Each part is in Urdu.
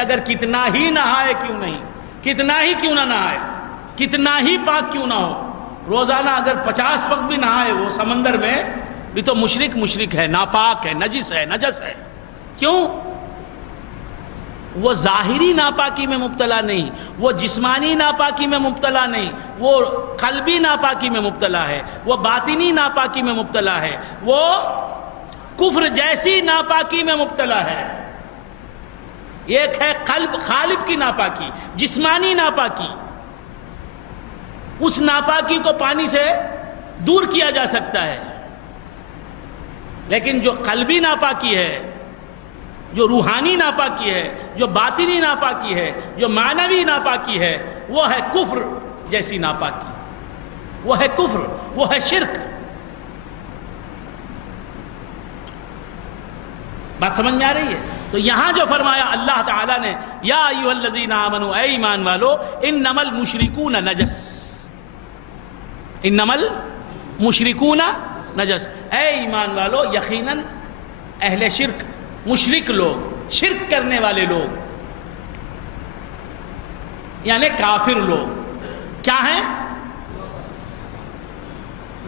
اگر کتنا ہی نہائے کیوں نہیں، کتنا ہی کیوں نہ نہائے، کتنا ہی پاک کیوں نہ ہو، روزانہ اگر 50 وقت بھی نہائے وہ سمندر میں بھی تو مشرک ہے، ناپاک ہے، نجس ہے۔ کیوں؟ وہ ظاہری ناپاکی میں مبتلا نہیں، وہ جسمانی ناپاکی میں مبتلا نہیں، وہ قلبی ناپاکی میں مبتلا ہے، وہ باطنی ناپاکی میں مبتلا ہے، وہ کفر جیسی ناپاکی میں مبتلا ہے۔ ایک ہے قلب خالب کی ناپاکی، جسمانی ناپاکی، اس ناپاکی کو پانی سے دور کیا جا سکتا ہے، لیکن جو قلبی ناپاکی ہے، جو روحانی ناپاکی ہے، جو باطنی ناپاکی ہے، جو معنوی ناپاکی ہے، وہ ہے کفر جیسی ناپاکی، وہ ہے کفر، وہ ہے شرک۔ بات سمجھ میں آ رہی ہے؟ تو یہاں جو فرمایا اللہ تعالیٰ نے، یا ایھا الذین آمنوا، اے ایمان والو، انما المشرکون نجس، انما المشرکون نجس، اے ایمان والو، یقیناً اہل شرک، مشرک لوگ، شرک کرنے والے لوگ، یعنی کافر لوگ کیا ہیں؟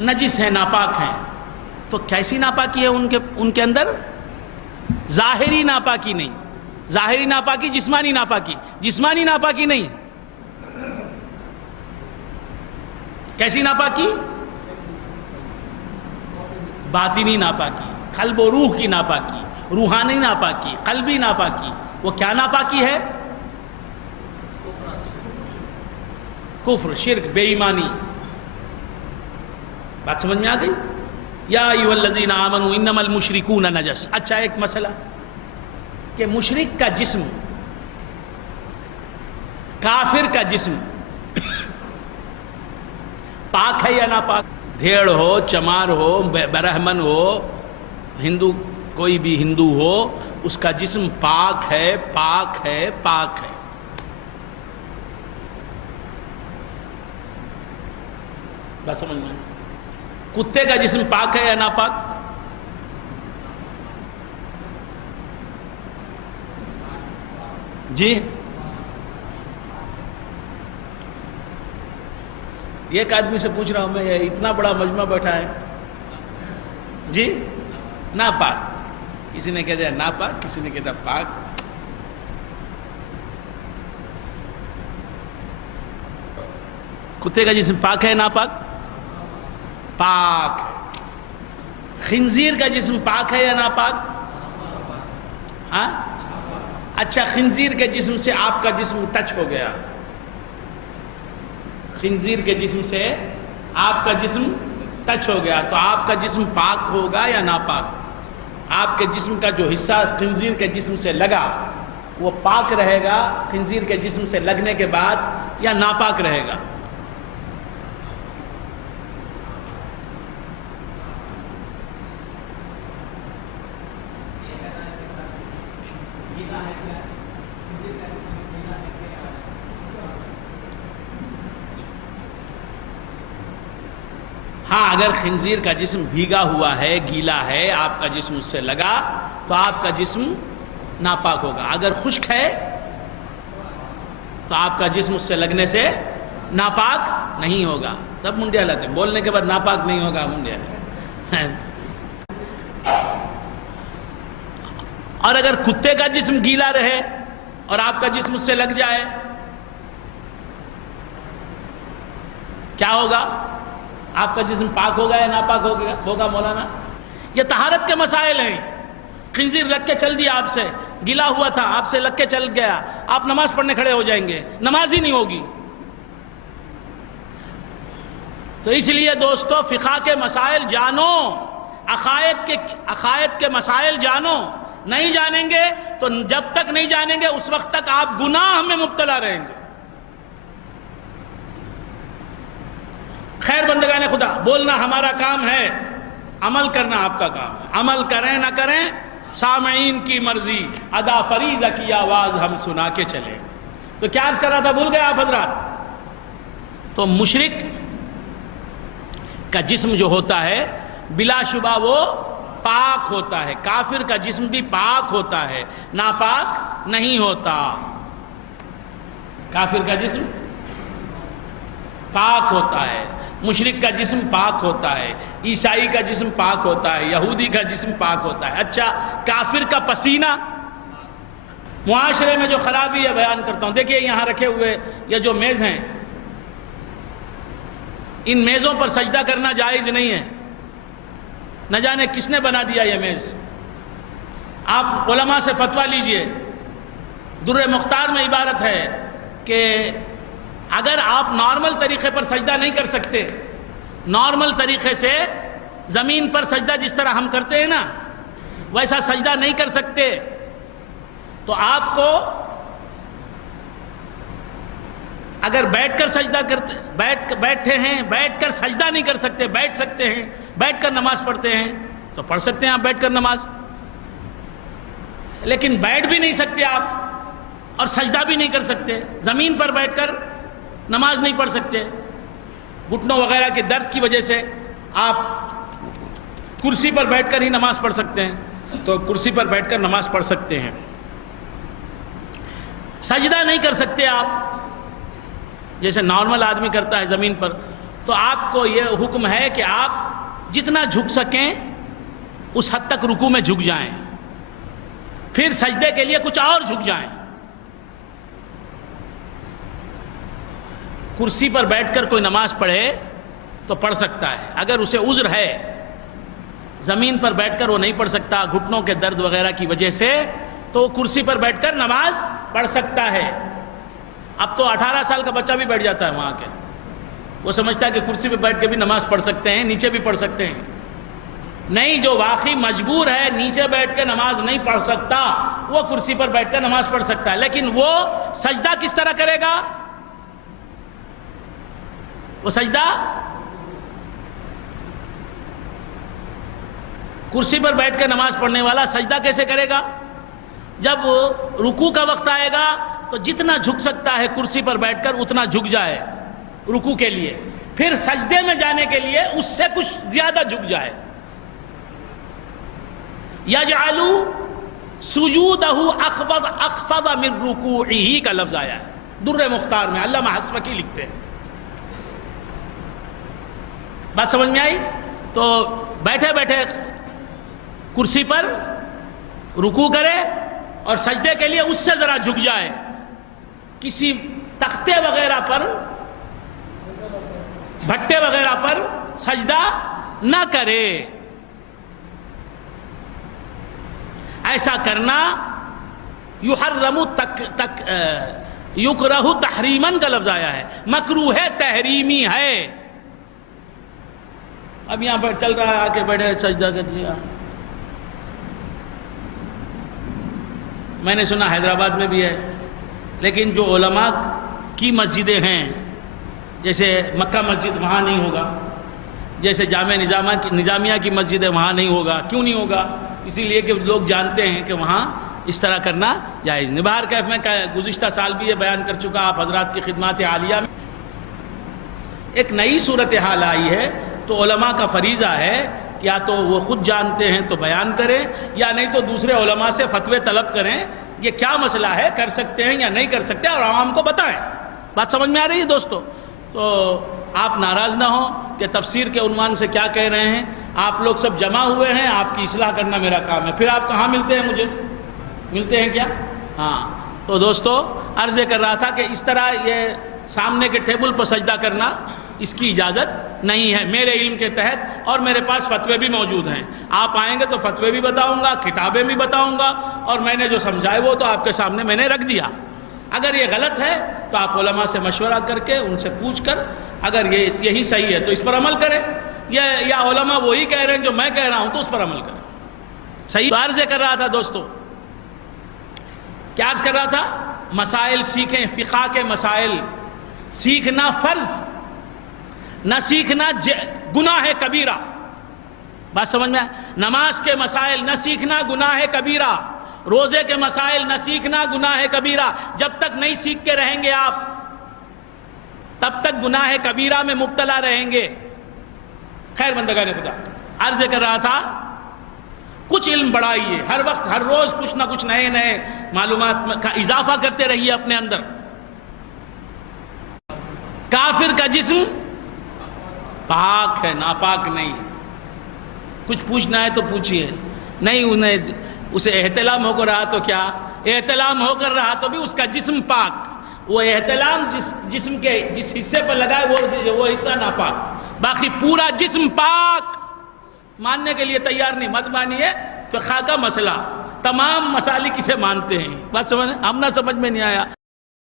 نجس ہیں، ناپاک ہیں۔ تو کیسی ناپاکی ہے ان کے اندر؟ ظاہری ناپاکی نہیں، ظاہری ناپاکی جسمانی ناپاکی، جسمانی ناپاکی نہیں، کیسی ناپاکی؟ باطنی ناپاکی، قلب و روح کی ناپاکی، روحانی ناپاکی، قلبی ناپاکی۔ وہ کیا ناپاکی ہے؟ کفر، شرک، بے ایمانی۔ بات سمجھ میں آ گئی؟ یا ایھا الذین آمنوا انما المشرکون نجس۔ اچھا، ایک مسئلہ کہ مشرک کا جسم، کافر کا جسم پاک ہے یا ناپاک؟ بھیڑ ہو، چمار ہو، برہمن ہو، ہندو، کوئی بھی ہندو ہو، اس کا جسم پاک ہے، پاک ہے، پاک ہے۔ بات سمجھ میں؟ کتے کا جسم پاک ہے یا ناپاک؟ جی، ایک آدمی سے پوچھ رہا ہوں میں، اتنا بڑا مجمع بیٹھا ہے، جی، ناپاک، کسی نے کہتا ہے ناپاک، کسی نے کہتا پاک۔ کتے کا جسم پاک ہے ناپاک؟ پاک۔ خنزیر کا جسم پاک ہے یا ناپاک؟ ہاں؟ اچھا، خنزیر کے جسم سے آپ کا جسم ٹچ ہو گیا، خنزیر کے جسم سے آپ کا جسم ٹچ ہو گیا، تو آپ کا جسم پاک ہوگا یا ناپاک؟ آپ کے جسم کا جو حصہ خنزیر کے جسم سے لگا وہ پاک رہے گا خنزیر کے جسم سے لگنے کے بعد، یا ناپاک رہے گا؟ ہاں، اگر خنزیر کا جسم بھیگا ہوا ہے، گیلا ہے، آپ کا جسم اس سے لگا تو آپ کا جسم ناپاک ہوگا۔ اگر خشک ہے تو آپ کا جسم اس سے لگنے سے ناپاک نہیں ہوگا۔ تب منڈیا لاتے ہیں، بولنے کے بعد ناپاک نہیں ہوگا منڈیا۔ اور اگر کتے کا جسم گیلا رہے اور آپ کا جسم اس سے لگ جائے کیا ہوگا؟ آپ کا جسم پاک ہوگا یا ناپاک ہوگا مولانا؟ یہ طہارت کے مسائل ہیں۔ خنزیر لگ کے چل دیا، آپ سے گلا ہوا تھا، آپ سے لگ کے چل گیا، آپ نماز پڑھنے کھڑے ہو جائیں گے، نماز ہی نہیں ہوگی۔ تو اس لیے دوستو، فقہ کے مسائل جانو، عقائد کے مسائل جانو۔ نہیں جانیں گے تو جب تک نہیں جانیں گے اس وقت تک آپ گناہ میں مبتلا رہیں گے۔ خیر بندگان خدا، بولنا ہمارا کام ہے، عمل کرنا آپ کا کام ہے۔ عمل کریں نہ کریں، سامعین کی مرضی، ادا فریضہ کی آواز ہم سنا کے چلیں۔ تو کیا عرض کر رہا تھا، بھول گئے آپ حضرات؟ تو مشرک کا جسم جو ہوتا ہے بلا شبہ وہ پاک ہوتا ہے. کافر کا جسم بھی پاک ہوتا ہے, ناپاک نہیں ہوتا. کافر کا جسم پاک ہوتا ہے, مشرک کا جسم پاک ہوتا ہے, عیسائی کا جسم پاک ہوتا ہے, یہودی کا جسم پاک ہوتا ہے. اچھا, کافر کا پسینہ معاشرے میں جو خرابی ہے بیان کرتا ہوں. دیکھیے یہاں رکھے ہوئے یہ جو میز ہیں, ان میزوں پر سجدہ کرنا جائز نہیں ہے. نہ جانے کس نے بنا دیا یہ میز. آپ علماء سے فتویٰ لیجئے. در مختار میں عبارت ہے کہ اگر آپ نارمل طریقے پر سجدہ نہیں کر سکتے, نارمل طریقے سے زمین پر سجدہ جس طرح ہم کرتے ہیں نا, ویسا سجدہ نہیں کر سکتے, تو آپ کو اگر بیٹھ کر سجدہ کرتے, بیٹھے ہیں, بیٹھ کر سجدہ نہیں کر سکتے, بیٹھ سکتے ہیں, بیٹھ کر نماز پڑھتے ہیں تو پڑھ سکتے ہیں آپ بیٹھ کر نماز. لیکن بیٹھ بھی نہیں سکتے آپ اور سجدہ بھی نہیں کر سکتے, زمین پر بیٹھ کر نماز نہیں پڑھ سکتے. گھٹنوں وغیرہ کے درد کی وجہ سے آپ کرسی پر بیٹھ کر ہی نماز پڑھ سکتے ہیں, تو کرسی پر بیٹھ کر نماز پڑھ سکتے ہیں. سجدہ نہیں کر سکتے آپ جیسے نارمل آدمی کرتا ہے زمین پر, تو آپ کو یہ حکم ہے کہ آپ جتنا جھک سکیں اس حد تک رکوع میں جھک جائیں, پھر سجدے کے لیے کچھ اور جھک جائیں. کرسی پر بیٹھ کر کوئی نماز پڑھے تو پڑھ سکتا ہے, اگر اسے عذر ہے. زمین پر بیٹھ کر وہ نہیں پڑھ سکتا گھٹنوں کے درد وغیرہ کی وجہ سے, تو وہ کرسی پر بیٹھ کر نماز پڑھ سکتا ہے. اب تو 18 سال کا بچہ بھی بیٹھ جاتا ہے وہاں کے, وہ سمجھتا ہے کہ کرسی پہ بیٹھ کے بھی نماز پڑھ سکتے ہیں, نیچے بھی پڑھ سکتے ہیں. نہیں, جو واقعی مجبور ہے نیچے بیٹھ کے نماز نہیں پڑھ سکتا, وہ کرسی پر بیٹھ کر نماز پڑھ سکتا ہے. لیکن وہ سجدہ کس طرح کرے گا؟ وہ سجدہ کرسی پر بیٹھ کے نماز پڑھنے والا سجدہ کیسے کرے گا؟ جب رکوع کا وقت آئے گا تو جتنا جھک سکتا ہے کرسی پر بیٹھ کر اتنا جھک جائے رکوع کے لیے, پھر سجدے میں جانے کے لیے اس سے کچھ زیادہ جھک جائے. یجعل سجودہ اخفض من رکوعہ کا لفظ آیا ہے در مختار میں, علامہ حسبکی لکھتے ہیں. بات سمجھ میں آئی؟ تو بیٹھے بیٹھے کرسی پر رکوع کرے اور سجدے کے لیے اس سے ذرا جھک جائے, کسی تختے وغیرہ پر, بھٹے وغیرہ پر سجدہ نہ کرے. ایسا کرنا یکرہ تحریماً کا لفظ آیا ہے, مکروہ ہے, تحریمی ہے. اب یہاں پر چل رہا ہے, آ کے بیٹھے سجدہ کر دیا. میں نے سنا حیدرآباد میں بھی ہے, لیکن جو علماء کی مسجدیں ہیں, جیسے مکہ مسجد وہاں نہیں ہوگا, جیسے جامع نظامیہ کی مسجد ہے وہاں نہیں ہوگا. کیوں نہیں ہوگا؟ اسی لیے کہ لوگ جانتے ہیں کہ وہاں اس طرح کرنا جائز نہیں. بہر کیف میں گزشتہ سال بھی یہ بیان کر چکا آپ حضرات کی خدمات عالیہ میں. ایک نئی صورتحال آئی ہے تو علماء کا فریضہ ہے یا تو وہ خود جانتے ہیں تو بیان کریں, یا نہیں تو دوسرے علماء سے فتوے طلب کریں یہ کیا مسئلہ ہے, کر سکتے ہیں یا نہیں کر سکتے, اور عوام کو بتائیں. بات سمجھ میں آ رہی ہے دوستو؟ تو آپ ناراض نہ ہوں کہ تفسیر کے عنوان سے کیا کہہ رہے ہیں. آپ لوگ سب جمع ہوئے ہیں, آپ کی اصلاح کرنا میرا کام ہے. پھر آپ کہاں ملتے ہیں؟ مجھے ملتے ہیں کیا؟ ہاں. تو دوستو عرض کر رہا تھا کہ اس طرح یہ سامنے کے ٹیبل پر سجدہ کرنا اس کی اجازت نہیں ہے میرے علم کے تحت, اور میرے پاس فتوے بھی موجود ہیں. آپ آئیں گے تو فتوے بھی بتاؤں گا, کتابیں بھی بتاؤں گا, اور میں نے جو سمجھائے وہ تو آپ کے سامنے میں نے رکھ دیا. اگر یہ غلط ہے تو آپ علماء سے مشورہ کر کے ان سے پوچھ کر اگر یہی صحیح ہے تو اس پر عمل کریں, یا علماء وہی کہہ رہے ہیں جو میں کہہ رہا ہوں تو اس پر عمل کریں. صحیح. تو عرض کر رہا تھا دوستو, کیا عرض کر رہا تھا؟ مسائل سیکھیں, فقہ کے مسائل سیکھنا فرض, نہ سیکھنا گناہ کبیرہ. بات سمجھ میں؟ نماز کے مسائل نہ سیکھنا گناہ کبیرہ, روزے کے مسائل نہ سیکھنا گناہ کبیرہ. جب تک نہیں سیکھ کے رہیں گے آپ تب تک گناہ کبیرہ میں مبتلا رہیں گے. خیر بندگان خدا, عرض کر رہا تھا کچھ علم بڑھائیے، ہر وقت ہر روز کچھ نہ کچھ نئے نئے معلومات کا اضافہ کرتے رہیے اپنے اندر۔ کافر کا جسم پاک ہے، ناپاک نہیں۔ کچھ پوچھنا ہے تو پوچھئے، نہیں اسے احتلام ہو کر رہا تو کیا؟ احتلام ہو کر رہا تو بھی اس کا جسم پاک، وہ احتلام جسم کے جس حصے پر لگائے وہ حصہ ناپاک، باقی پورا جسم پاک۔ ماننے کے لیے تیار نہیں، مت مانیے، فقہ کا مسئلہ، تمام مسالک اسے مانتے ہیں۔ بات سمجھ، ہم نہ سمجھ میں نہیں آیا۔